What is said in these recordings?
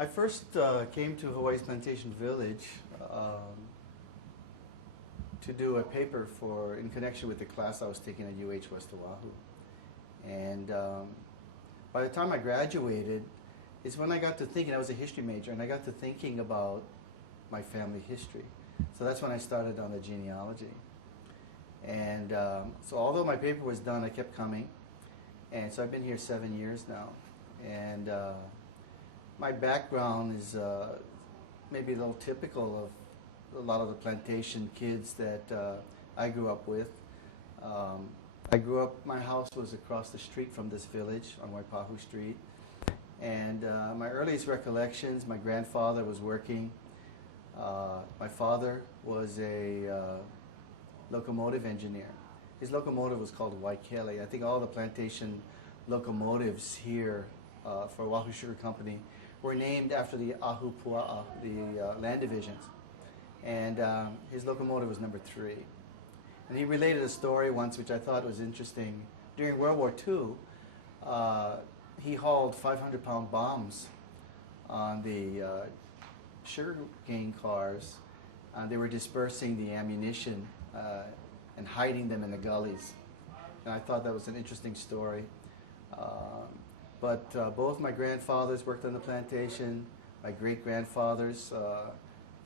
I first came to Hawaii's Plantation Village to do a paper in connection with the class I was taking at UH West Oahu. And by the time I graduated, is when I got to thinking, I was a history major, and I got to thinking about my family history. So that's when I started on the genealogy. And so although my paper was done, I kept coming. And so I've been here 7 years now. And my background is maybe a little typical of a lot of the plantation kids that I grew up with. My house was across the street from this village on Waipahu Street. And my earliest recollections, my grandfather was working. My father was a locomotive engineer. His locomotive was called Waikele. I think all the plantation locomotives here for Oahu Sugar Company were named after the Ahupua'a, the land divisions. And his locomotive was number 3. And he related a story once which I thought was interesting. During World War II, he hauled 500-pound bombs on the sugarcane cars. They were dispersing the ammunition and hiding them in the gullies. And I thought that was an interesting story. But both my grandfathers worked on the plantation. My great-grandfathers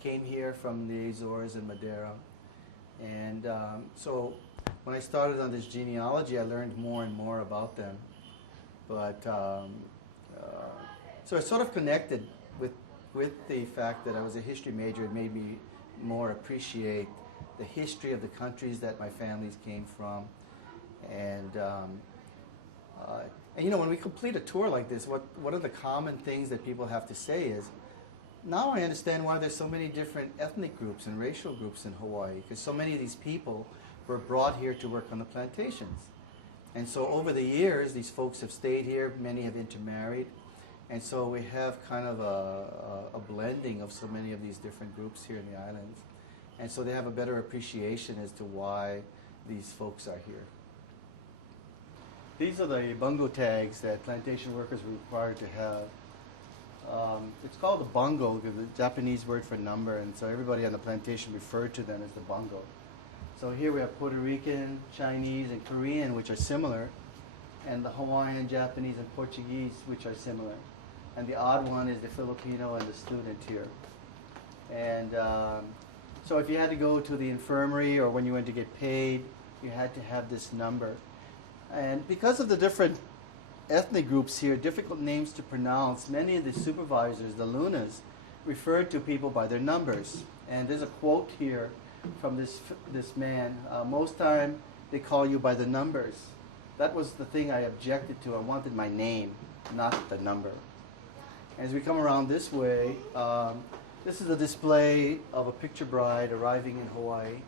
came here from the Azores and Madeira. And so when I started on this genealogy, I learned more and more about them. But so I sort of connected with the fact that I was a history major. It made me more appreciate the history of the countries that my families came from. And you know, when we complete a tour like this, what are the common things that people have to say is, now I understand why there's so many different ethnic groups and racial groups in Hawaii, because so many of these people were brought here to work on the plantations. And so over the years, these folks have stayed here, many have intermarried, and so we have kind of a blending of so many of these different groups here in the islands. And so they have a better appreciation as to why these folks are here. These are the bungo tags that plantation workers were required to have. It's called a bungo, the Japanese word for number, and so everybody on the plantation referred to them as the bungo. So here we have Puerto Rican, Chinese, and Korean, which are similar, and the Hawaiian, Japanese, and Portuguese, which are similar. And the odd one is the Filipino and the student here. And so if you had to go to the infirmary or when you went to get paid, you had to have this number. And because of the different ethnic groups here, difficult names to pronounce, many of the supervisors, the lunas, referred to people by their numbers. And there's a quote here from this man. Most time they call you by the numbers. That was the thing I objected to. I wanted my name, not the number. As we come around this way, this is a display of a picture bride arriving in Hawaii,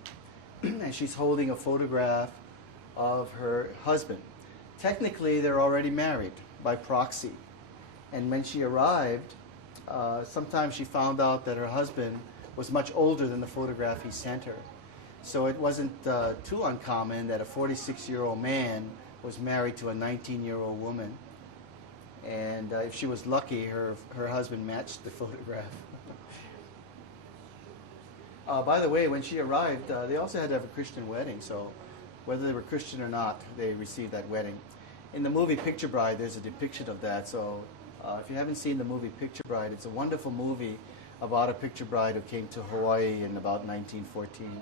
and she's holding a photograph of her husband. Technically, they're already married by proxy. And when she arrived, sometimes she found out that her husband was much older than the photograph he sent her. So it wasn't too uncommon that a 46-year-old man was married to a 19-year-old woman. And if she was lucky, her husband matched the photograph. By the way, when she arrived, they also had to have a Christian wedding. So whether they were Christian or not, they received that wedding. In the movie Picture Bride, there's a depiction of that. So if you haven't seen the movie Picture Bride, it's a wonderful movie about a picture bride who came to Hawaii in about 1914.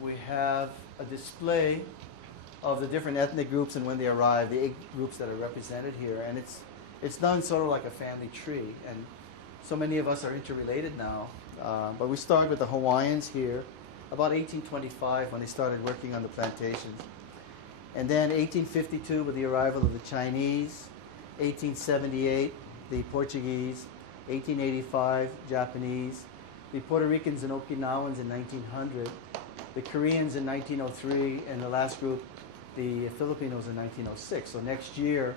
We have a display of the different ethnic groups and when they arrived, the 8 groups that are represented here. And it's done sort of like a family tree. And so many of us are interrelated now. But we start with the Hawaiians here, about 1825 when they started working on the plantations. And then 1852 with the arrival of the Chinese, 1878 the Portuguese, 1885 Japanese, the Puerto Ricans and Okinawans in 1900, the Koreans in 1903, and the last group, the Filipinos in 1906. So next year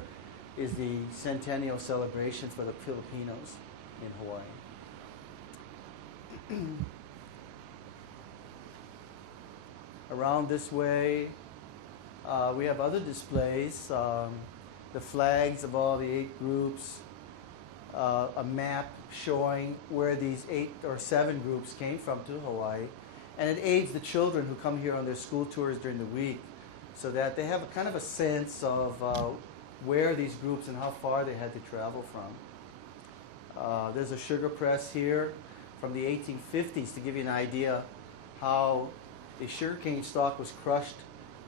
is the centennial celebration for the Filipinos in Hawaii. Around this way, we have other displays, the flags of all the 8 groups, a map showing where these 8 or 7 groups came from to Hawaii. And it aids the children who come here on their school tours during the week so that they have a kind of a sense of where these groups and how far they had to travel from. There's a sugar press here from the 1850s to give you an idea how the sugarcane stalk was crushed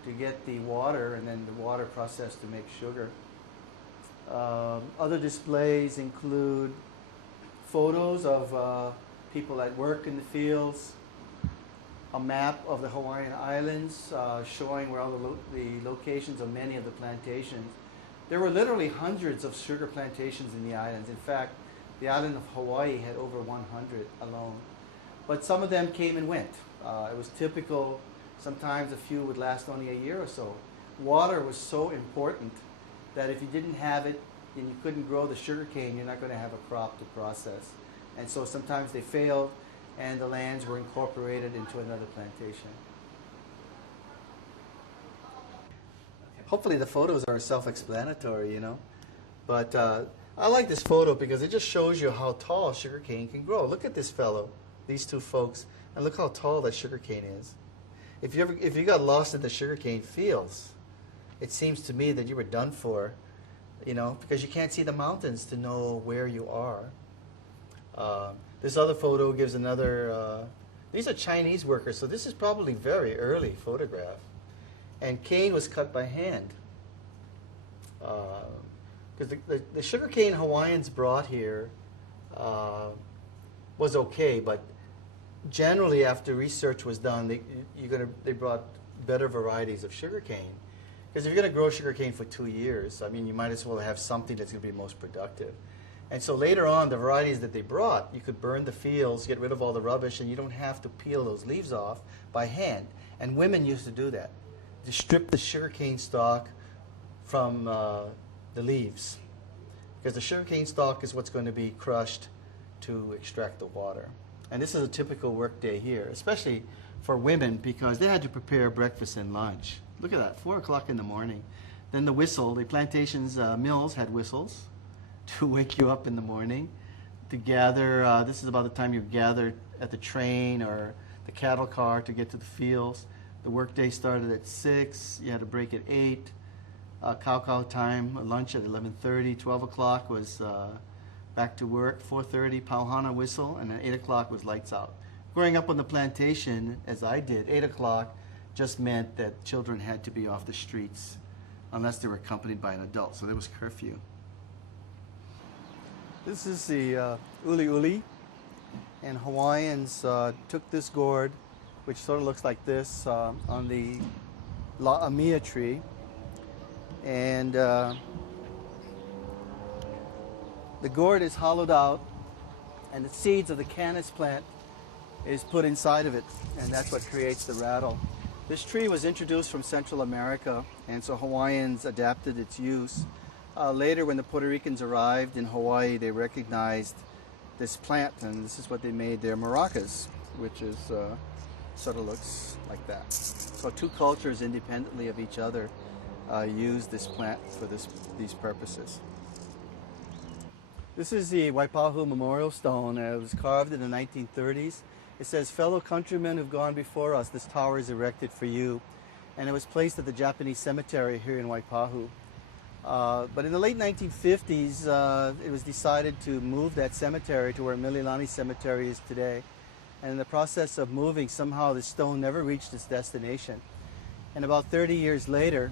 to get the water and then the water processed to make sugar. Other displays include photos of people at work in the fields, a map of the Hawaiian Islands showing where all the locations of many of the plantations. There were literally hundreds of sugar plantations in the islands. In fact, the island of Hawaii had over 100 alone. But some of them came and went. It was typical. Sometimes a few would last only a year or so. Water was so important that if you didn't have it and you couldn't grow the sugarcane, you're not going to have a crop to process. And so sometimes they failed and the lands were incorporated into another plantation. Hopefully the photos are self-explanatory, you know. But I like this photo because it just shows you how tall sugarcane can grow. Look at this fellow, these two folks, and look how tall that sugarcane is. If you got lost in the sugarcane fields, it seems to me that you were done for, you know, because you can't see the mountains to know where you are. This other photo gives another, these are Chinese workers, so this is probably very early photograph. And cane was cut by hand. Because the sugarcane Hawaiians brought here was okay, but generally after research was done, they brought better varieties of sugarcane. Because if you're going to grow sugarcane for 2 years, I mean, you might as well have something that's going to be most productive. And so later on, the varieties that they brought, you could burn the fields, get rid of all the rubbish, and you don't have to peel those leaves off by hand. And women used to do that, to strip the sugarcane stalk from the leaves. Because the sugarcane stalk is what's going to be crushed to extract the water. And this is a typical work day here, especially for women, because they had to prepare breakfast and lunch. Look at that, 4 o'clock in the morning. Then the whistle, the plantation's mills had whistles to wake you up in the morning, to gather. This is about the time you gather at the train or the cattle car to get to the fields. The workday started at 6, you had a break at 8, cow time, lunch at 11:30, 12 o'clock was back to work, 4:30 pauhana whistle, and then 8 o'clock was lights out. Growing up on the plantation, as I did, 8 o'clock just meant that children had to be off the streets unless they were accompanied by an adult, so there was curfew. This is the uli uli, and Hawaiians took this gourd, which sort of looks like this, on the la'amia tree, and the gourd is hollowed out, and the seeds of the canis plant is put inside of it, and that's what creates the rattle. This tree was introduced from Central America, and so Hawaiians adapted its use. Later, when the Puerto Ricans arrived in Hawaii, they recognized this plant, and this is what they made their maracas, which is sort of looks like that. So two cultures, independently of each other, used this plant for these purposes. This is the Waipahu Memorial Stone. It was carved in the 1930s. It says, "Fellow countrymen who've gone before us, this tower is erected for you." And it was placed at the Japanese cemetery here in Waipahu. But in the late 1950s, it was decided to move that cemetery to where Mililani Cemetery is today. And in the process of moving, somehow the stone never reached its destination. And about 30 years later,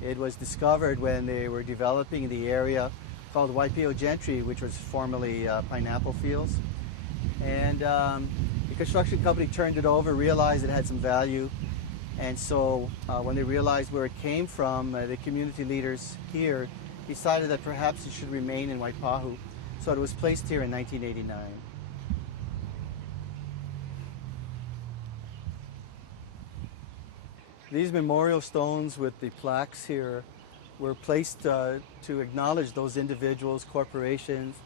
it was discovered when they were developing the area called Waipahu Gentry, which was formerly pineapple fields. And the construction company turned it over, realized it had some value. And so when they realized where it came from, the community leaders here decided that perhaps it should remain in Waipahu. So it was placed here in 1989. These memorial stones with the plaques here were placed to acknowledge those individuals, corporations,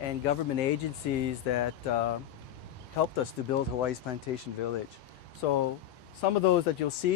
and government agencies that helped us to build Hawaii's Plantation Village. So some of those that you'll see